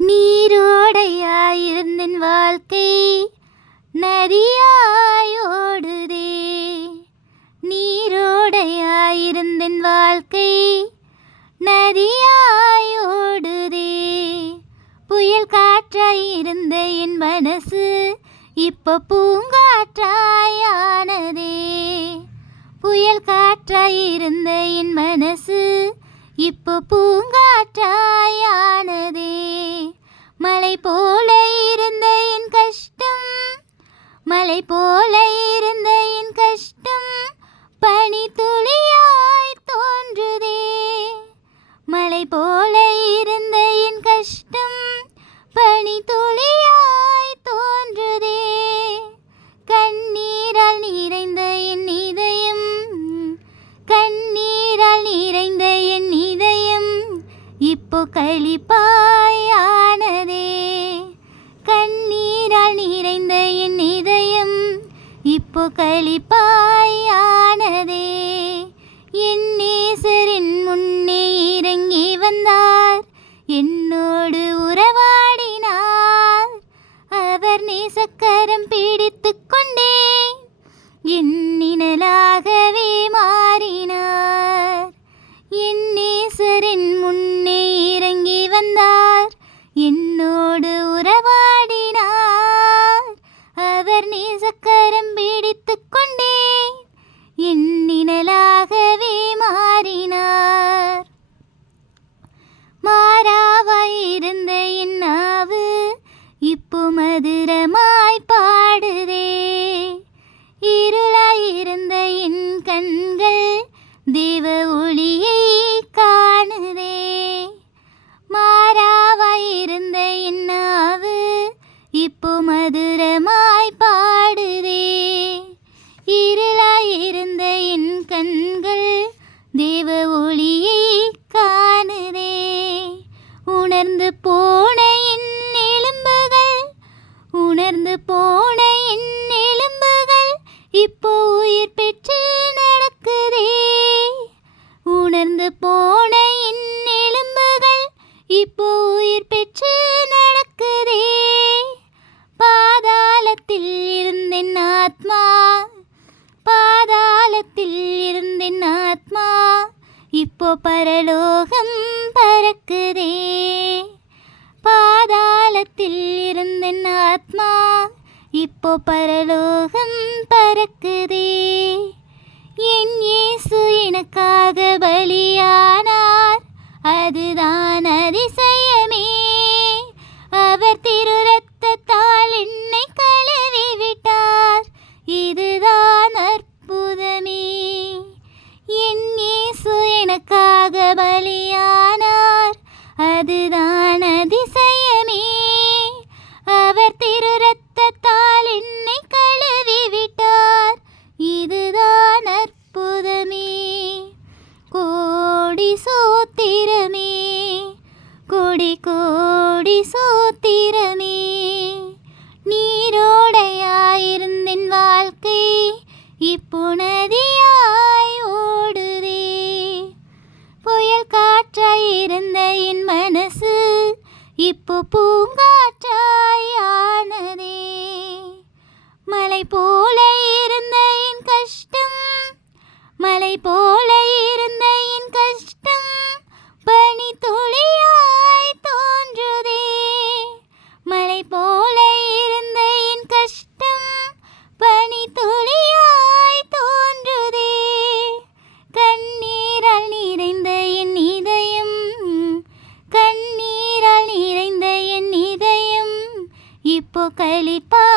நீரோடையாயிருந்தன் வாழ்க்கை நதியாய் ஓடுதே. நீரோடையாயிருந்தன் வாழ்க்கை நதியாய் ஓடுதே. புயல் காற்றாயிருந்த என் மனசு இப்போ பூங்காற்றாயானதே. புயல் காற்றாயிருந்த என் மனசு இப்போ பூங்காற்றாயானதே. மலை போல இருந்த என் கஷ்டம், மலை போல இருந்த என் கஷ்டம் பனி துளியாய் தோன்றுதே. மலை போல இருந்த என் கஷ்டம் பனி துளியாய் தோன்றுதே. கண்ணீரால் நிறைந்த என் இதயம், கண்ணீரால் நிறைந்த என் இதயம் இப்போ களிப்பாயானதே. கண்ணீரால் நிறைந்த என் இதயம் இப்போ களிப்பாயானதே. என் நேசரின் முன்னே இறங்கி வந்தார், என்னோடு உறவாடினார். அவர் நேசக்கரம் பிடித்து கொண்டேன், என் நிழலாகவே மாறினார். என் நேசரின் முன்னே இறங்கி வந்தார், என்னோடு உறவாடினார். அவர் நேசக்கரம் பிடித்து கொண்டேன், என் நிழலாகவே மாறினார். மாறாவாயிருந்த என் நாவு இப்போ மதுரமாய் பாடுதே. இருளாயிருந்த என் கண்கள் தேவ ஒளியை காணுதே. மாறாவாயிருந்த என் நாவு இப்போ மதுரமாய் பாடுதே. இருளாயிருந்த என் கண்கள் தேவ ஒளியை காணுதே. உணர்ந்து போன என் எலும்புகள், உணர்ந்து போன என் எலும்புகள் இப்போ உயிர் பெற்று நடக்குதே. உணர்ந்து போன என் எலும்புகள் இப்போ உயிர் பெற்று நடக்குதே. பாதாளத்தில் இருந்தென் ஆத்மா, பாதாளத்தில் இருந்தென் ஆத்மா இப்போ பரலோகம் பறக்குதே. பாதாளத்தில் இருந்தென் ஆத்மா இப்போ பரலோகம் பறக்குதே. என் இயேசு எனக்காக பலியானார், அதுதான் அதிசயமே. அவர் திரு ரத்தத்தால் என்னை கழுவி விட்டார், இதுதான் அற்புதமே. என் இயேசு எனக்காக பலியானார், அதுதான் அதிசயமே. அவர் திரு ரத்தத்தால் என்னை கழுவி விட்டார், இதுதான் அற்புதமே. கோடி சோத்திரமே, கோடி கோடி சோத்திரமே. நீரோடையாயிருந்தென் வாழ்க்கை இப்போ நதியாய் ஓடுதே. புயல் காற்றாயிருந்த என் மனசு இப்போ பூங்காற்றாயானதே. மலை போல இருந்த என் கஷ்டம், மலை போல இருந்த என் கஷ்டம் பனி துளியாய் தோன்றுதே. மலை போல இருந்த என் கஷ்டம் பனி துளியாய் தோன்றுதே. கண்ணீரால் நிறைந்த என் இதயம், கண்ணீரால் நிறைந்த என் இதயம் இப்போ களிப்பா